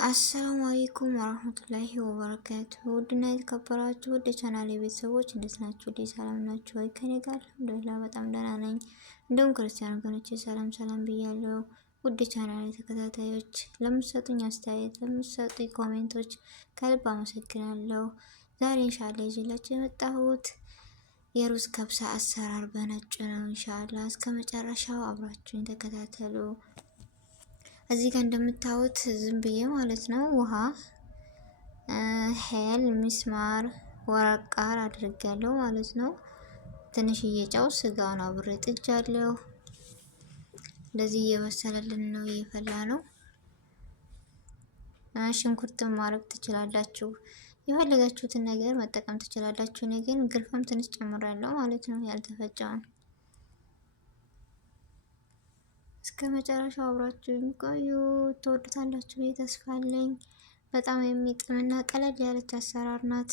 አሰላሙ አለይኩም ወራህመቱላሂ ወበረካቱሁ። ውድና የተከበራችሁ ውድ ቻናሌ ቤተሰቦች እንዴት ናችሁ? ሰላም ናችሁ ወይ? ከኔ ጋር አልሐምዱሊላህ በጣም ደህና ነኝ። እንደውም ክርስቲያን ወገኖቼ ሰላም ብያለሁ። ውድ ቻናሌ ተከታታዮች ለምትሰጡኝ አስተያየት፣ ለምትሰጡኝ ኮሜንቶች ከልብ አመሰግናለሁ። ዛሬ ኢንሻአላህ ይዤላችሁ የመጣሁት የሩዝ ከብሳ አሰራር በነጭ ነው። ኢንሻአላህ እስከ መጨረሻው አብራችሁኝ ተከታተሉ። እዚህ ጋር እንደምታዩት ዝም ብዬ ማለት ነው ውሃ፣ ሄል፣ ሚስማር፣ ወረቃር አድርጌያለሁ ማለት ነው። ትንሽዬ ጨው፣ ስጋውን አብሬ ጥጃለሁ። እንደዚህ እየበሰለልን ነው፣ እየፈላ ነው። ሽንኩርትም ማድረግ ትችላላችሁ፣ የፈለጋችሁትን ነገር መጠቀም ትችላላችሁ። እኔ ግን ግርፋም ትንሽ ጨምራለሁ ማለት ነው፣ ያልተፈጨውን። እስከ መጨረሻው አብራችሁኝ ቆዩ፣ ትወዱታላችሁ ብዬ ተስፋ አለኝ። በጣም የሚጥምና ቀለል ያለች አሰራር ናት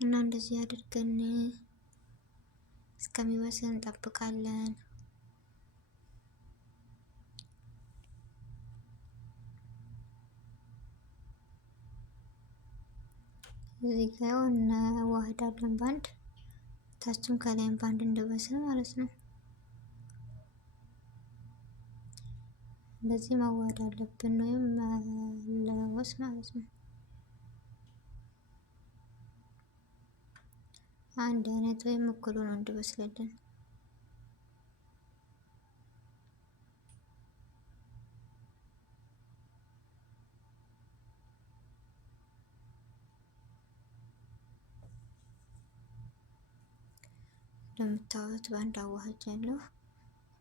እና እንደዚህ አድርገን እስከሚበስል እንጠብቃለን። እዚህ ጋር እናዋህዳለን ባንድ፣ ታችም ከላይም ባንድ እንደበስል ማለት ነው። እንደዚህ ማዋሃድ አለብን ወይም ለወስ ማለት ነው። አንድ አይነት ወይም እኩል ነው እንዲበስልልን። እንደምታዩት ባንድ አዋህጃለሁ።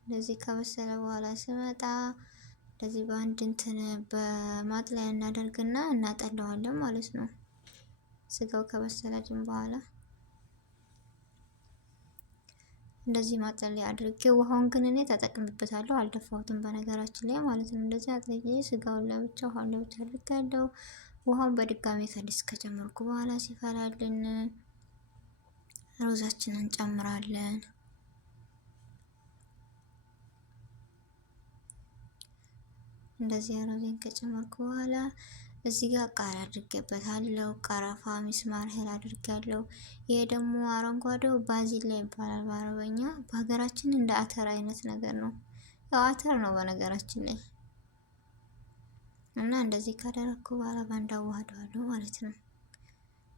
እንደዚህ ከበሰለ በኋላ ስመጣ እንደዚህ በአንድ እንትን በማጥለያ እናደርግና እናጠለዋለን ማለት ነው። ስጋው ከበሰለልን በኋላ እንደዚህ ማጥለያ አድርጌ፣ ውሃውን ግን እኔ ተጠቅምበታለሁ፣ አልደፋሁትም በነገራችን ላይ ማለት ነው። እንደዚህ አጥልዬ ስጋውን ለብቻ ውሃውን ለብቻ አድርጋለሁ። ውሃውን በድጋሚ ከድስት ከጨመርኩ በኋላ ሲፈላልን ሩዛችንን እንጨምራለን። እንደዚህ ሩዜን ከጨመርኩ በኋላ እዚህ ጋር ቃሪያ አድርጌበታለሁ። ቀረፋ፣ ሚስማር፣ ሄል አድርጋለሁ። ይሄ ደግሞ አረንጓዴው ባዚላ ይባላል በአረበኛ። በሀገራችን እንደ አተር አይነት ነገር ነው። ያው አተር ነው በነገራችን ላይ። እና እንደዚህ ካደረኩ በኋላ ባንድ አዋህደዋለሁ ማለት ነው።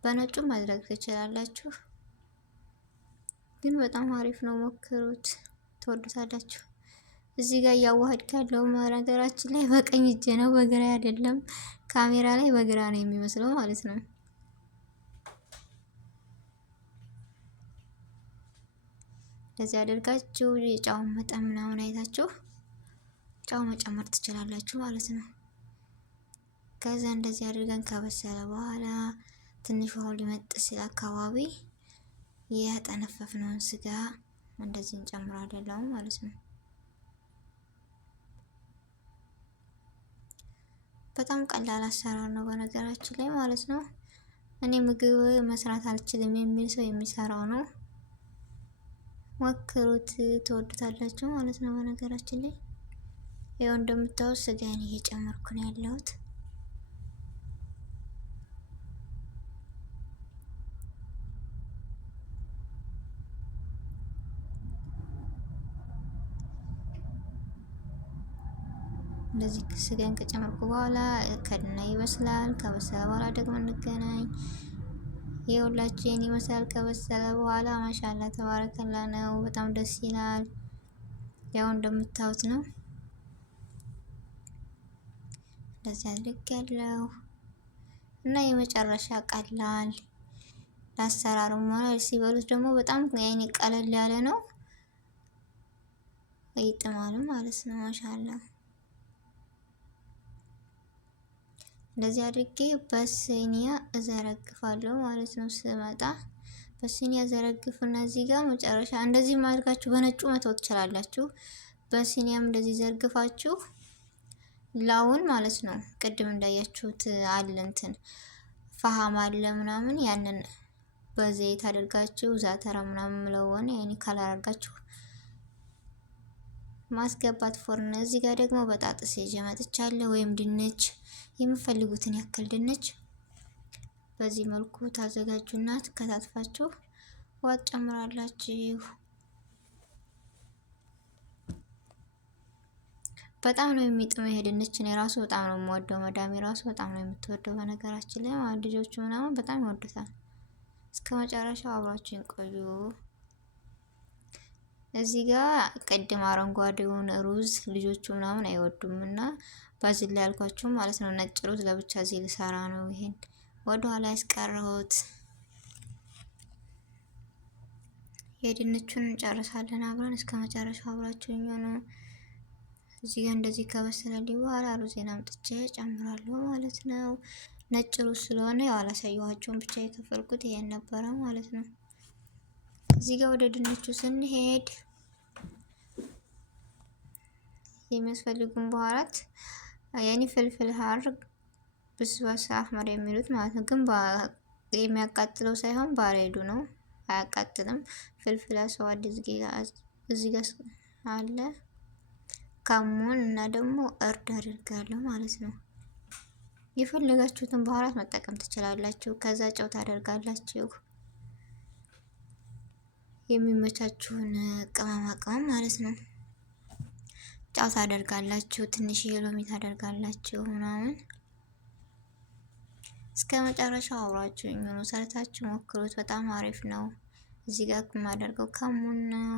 በነጩ ማድረግ ትችላላችሁ፣ ግን በጣም አሪፍ ነው። ሞክሩት፣ ትወዱታላችሁ። እዚህ ጋር እያዋሃድኩ ያለው ነገራችን ላይ በቀኝ እጄ ነው፣ በግራ አይደለም። ካሜራ ላይ በግራ ነው የሚመስለው ማለት ነው። እንደዚህ አድርጋችሁ የጨውን መጠን ምናምን አይታችሁ ጨው መጨመር ትችላላችሁ ማለት ነው። ከዛ እንደዚህ አድርገን ከበሰለ በኋላ ትንሽ ውሃው ሊመጥ ሲል አካባቢ ያጠነፈፍነውን ስጋ እንደዚህ እንጨምራለን ማለት ነው። በጣም ቀላል አሰራር ነው በነገራችን ላይ ማለት ነው። እኔ ምግብ መስራት አልችልም የሚል ሰው የሚሰራው ነው። ሞክሩት፣ ትወዱታላችሁ ማለት ነው። በነገራችን ላይ ያው እንደምታዩት ስጋዬን እየጨመርኩ ነው ያለሁት። እንደዚህ ስጋን ከጨመርኩ በኋላ ከድና ይበስላል። ከበሰለ በኋላ ደግሞ እንገናኝ። የሁላችሁ የኔ ይመስላል። ከበሰለ በኋላ ማሻአላ ተባረከላ ነው። በጣም ደስ ይላል። ያው እንደምታዩት ነው። እንደዚህ አድርጌያለሁ እና የመጨረሻ ቀላል ለአሰራሩ ማለት ሲበሉት ደግሞ በጣም ያኔ ቀለል ያለ ነው። ይጥማል ማለት ነው። ማሻአላ እንደዚህ አድርጌ በሲኒያ እዘረግፋለሁ ማለት ነው። ስመጣ በሲኒያ ዘረግፍና እዚህ ጋር መጨረሻ እንደዚህ ማድረጋችሁ በነጩ መተው ትችላላችሁ። በሲኒያም እንደዚህ ዘርግፋችሁ ላውን ማለት ነው። ቅድም እንዳያችሁት አለ እንትን ፈሃም አለ ምናምን፣ ያንን በዘይት አድርጋችሁ ዛተራ ምናምን ምለውን ያኔ ካላረጋችሁ ማስገባት ፎርን። እዚህ ጋር ደግሞ በጣጥስ ይዤ መጥቻለሁ፣ ወይም ድንች፣ የምፈልጉትን ያክል ድንች በዚህ መልኩ ታዘጋጁና ከታትፋችሁ ውሃ ጨምራላችሁ። በጣም ነው የሚጥመው ይሄ ድንች። እኔ ራሱ በጣም ነው የምወደው። መዳሜ ራሱ በጣም ነው የምትወደው። በነገራችን ላይ ልጆቹ ምናምን በጣም ይወዱታል። እስከ መጨረሻው አብራችሁን ቆዩ። እዚህ ጋር ቅድም አረንጓዴውን ሩዝ ልጆቹ ምናምን አይወዱም እና ባዝል ላይ ያልኳችሁ ማለት ነው። ነጭ ሩዝ ለብቻ እዚህ ልሰራ ነው። ይሄን ወደ ኋላ ያስቀረሁት። የድንቹን እንጨርሳለን አብረን እስከ መጨረሻው አብራችሁኝ ሆኑ። እዚህ ጋር እንደዚህ ከበሰለልኝ በኋላ ሩዜን አምጥቼ ጨምራለሁ ማለት ነው። ነጭ ሩዝ ስለሆነ ያው አላሳየኋቸውም፣ ብቻ የከፈልኩት ይሄን ነበረ ማለት ነው። እዚህ ጋር ወደ ድንቹ ስንሄድ የሚያስፈልጉን በኋላት ያኔ ፍልፍል ሀር ብስባስ አህመር የሚሉት ማለት ነው። ግን የሚያቃጥለው ሳይሆን ባሬዱ ነው፣ አያቃጥልም። ፍልፍል አስዋድ እዚህ ጋር አለ። ካሞን እና ደግሞ እርድ አድርጋለሁ ማለት ነው። የፈለጋችሁትን በኋላት መጠቀም ትችላላችሁ። ከዛ ጨው ታደርጋላችሁ፣ የሚመቻችሁን ቅመማ ቅመም ማለት ነው። ጨው ታደርጋላችሁ፣ ትንሽ ሎሚ ታደርጋላችሁ ምናምን። እስከ መጨረሻው አብራችሁኝ ሆኖ ሰርታችሁ ሞክሩት። በጣም አሪፍ ነው። እዚህ ጋር የማደርገው ካሙን ነው።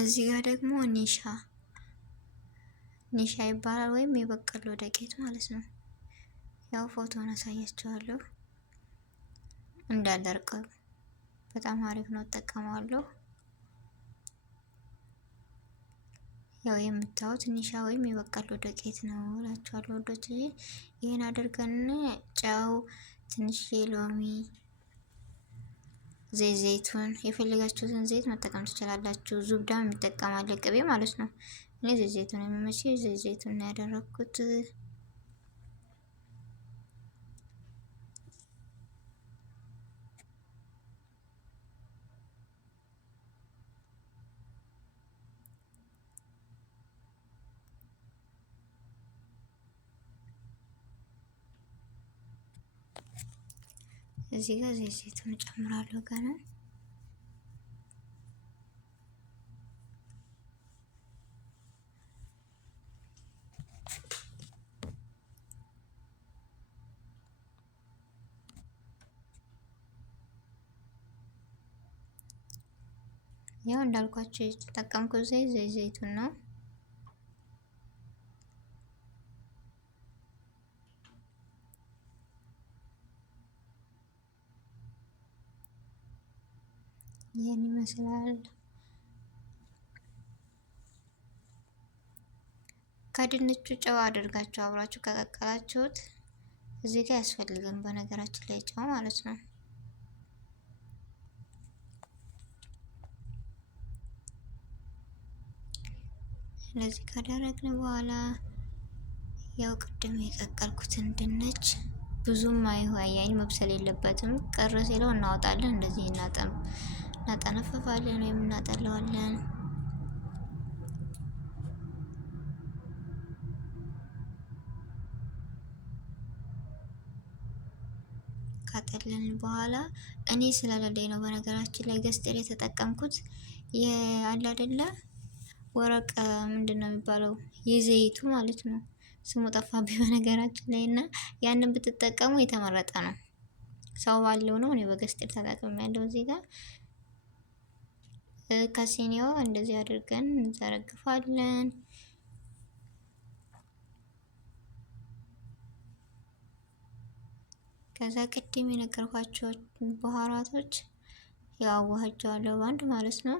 እዚህ ጋር ደግሞ ኒሻ ይባላል፣ ወይም የበቀሎ ዱቄት ማለት ነው። ያው ፎቶውን አሳያችኋለሁ እንዳደርቀው። በጣም አሪፍ ነው፣ እጠቀመዋለሁ። ያው የምታዩት ኒሻ ወይም የበቀሎ ዱቄት ነው እላችኋለሁ ወዶች። ይሄን አድርገን ጨው፣ ትንሽ ሎሚ፣ ዘይቱን የፈለጋችሁትን ዘይት መጠቀም ትችላላችሁ። ዙብዳም የሚጠቀማለ ቅቤ ማለት ነው። እኔ ዘይቱን የሚመቸኝ ዘይቱን ነው ያደረኩት። እዚህ ጋር ዘይቱን ጨምራለሁ ገና። ያው እንዳልኳችሁ የተጠቀምኩት ዘይቱን ነው። ይሄን ይመስላል። ከድንቹ ጨው አድርጋችሁ አብራችሁ ከቀቀላችሁት እዚህ ጋር ያስፈልገን በነገራችን ላይ ጨው ማለት ነው። ስለዚህ ካደረግን በኋላ ያው ቅድም የቀቀልኩትን ድንች ብዙም አይሆን መብሰል የለበትም። ቀረ ሲለው እናወጣለን። እንደዚህ እናጠነፍፋለን ወይም እናጠለዋለን። ካጠለን በኋላ እኔ ስላለኝ ነው በነገራችን ላይ ገስጤር የተጠቀምኩት አለ አይደለ ወረቀ ምንድነው የሚባለው የዘይቱ ማለት ነው። ስሙ ጠፋብኝ በነገራችን ላይ እና ያንን ብትጠቀሙ የተመረጠ ነው። ሰው ባለው ነው። እኔ በገስጤር ተጠቅሜያለሁ። እዚህ ጋር ከሲኒው እንደዚህ አድርገን እንዘረግፋለን። ከዛ ቅድም የነገርኳቸው በኋራቶች ያዋህጃለሁ ባንድ ማለት ነው።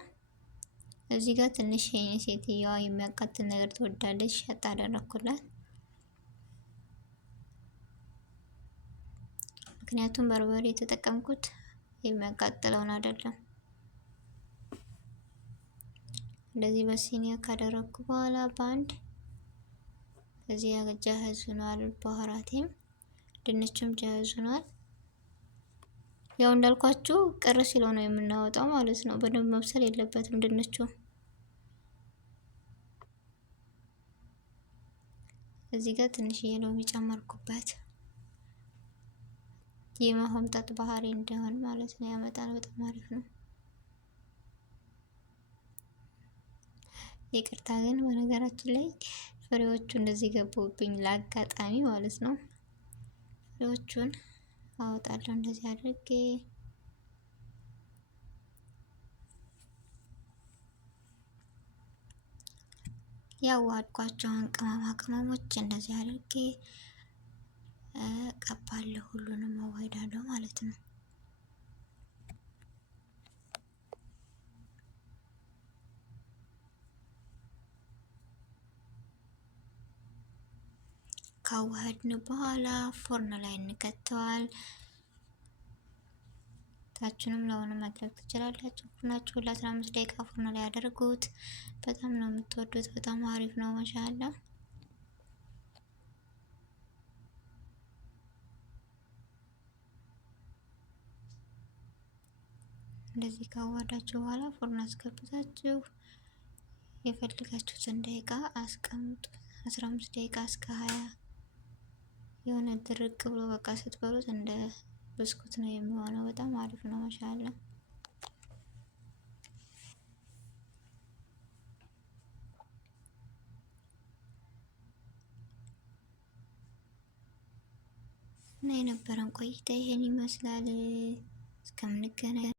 እዚህ ጋር ትንሽ የኔ ሴትየዋ የሚያቃጥል ነገር ትወዳለች፣ ሸጣ አደረኩላት። ምክንያቱም በርበሬ የተጠቀምኩት የሚያቃጥለውን አይደለም። እንደዚህ በሲኒያ ካደረኩ በኋላ በአንድ እዚህ ጃህዝ ሆኗል። ባህራቴም ድንችም ጃህዝ ሆኗል። ያው እንዳልኳችሁ ቅር ሲለው ነው የምናወጣው ማለት ነው። በደንብ መብሰል የለበትም ድንቹ። እዚህ ጋር ትንሽዬ ሎሚ ጨመርኩበት። የመሆምጠጥ ባህሪ እንደሆነ ማለት ነው ያመጣል። በጣም አሪፍ ነው። ይቅርታ ግን በነገራችን ላይ ፍሬዎቹ እንደዚህ ገቡብኝ ለአጋጣሚ ማለት ነው። ፍሬዎቹን አወጣለሁ እንደዚህ አድርጌ። ያዋሃድኳቸውን ቅመማ ቅመሞች እንደዚህ አድርጌ ቀባለሁ። ሁሉንም አዋህዳለሁ ማለት ነው። ካዋህድን በኋላ ፎርን ላይ እንከተዋል። ታችንም ለሆነ ማድረግ ትችላላችሁ። ፉርናችሁ ለ15 ደቂቃ ፎርን ላይ ያደርጉት። በጣም ነው የምትወዱት። በጣም አሪፍ ነው። ማሻአላ እንደዚህ ካዋዳችሁ በኋላ ፎርን አስገብታችሁ የፈልጋችሁትን ደቂቃ አስቀምጡ። 15 ደቂቃ እስከ 20 የሆነ ድርቅ ብሎ በቃ ስትበሉት እንደ ብስኩት ነው የሚሆነው። በጣም አሪፍ ነው። ማሻአላ እና የነበረን ቆይታ ይሄን ይመስላል። እስከምንገናኝ